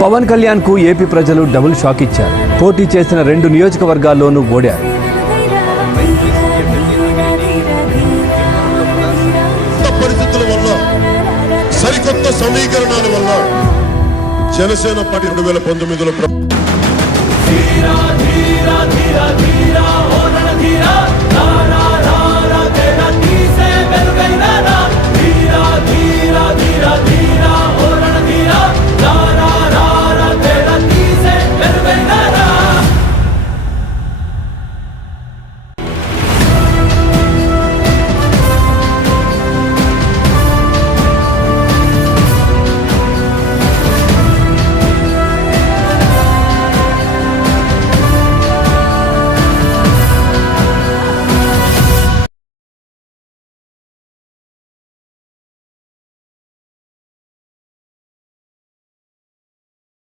పవన్ కళ్యాణ్ కు ఏపీ ప్రజలు double shock ఇచ్చారు. పోటీ చేసిన 2 నియోజకవర్గాల్లోనూ ఓడారు. పరిస్థితుల వల్ల సరికొత్త సమీకరణాల వల్ల జనసేన పార్టీ 2019లో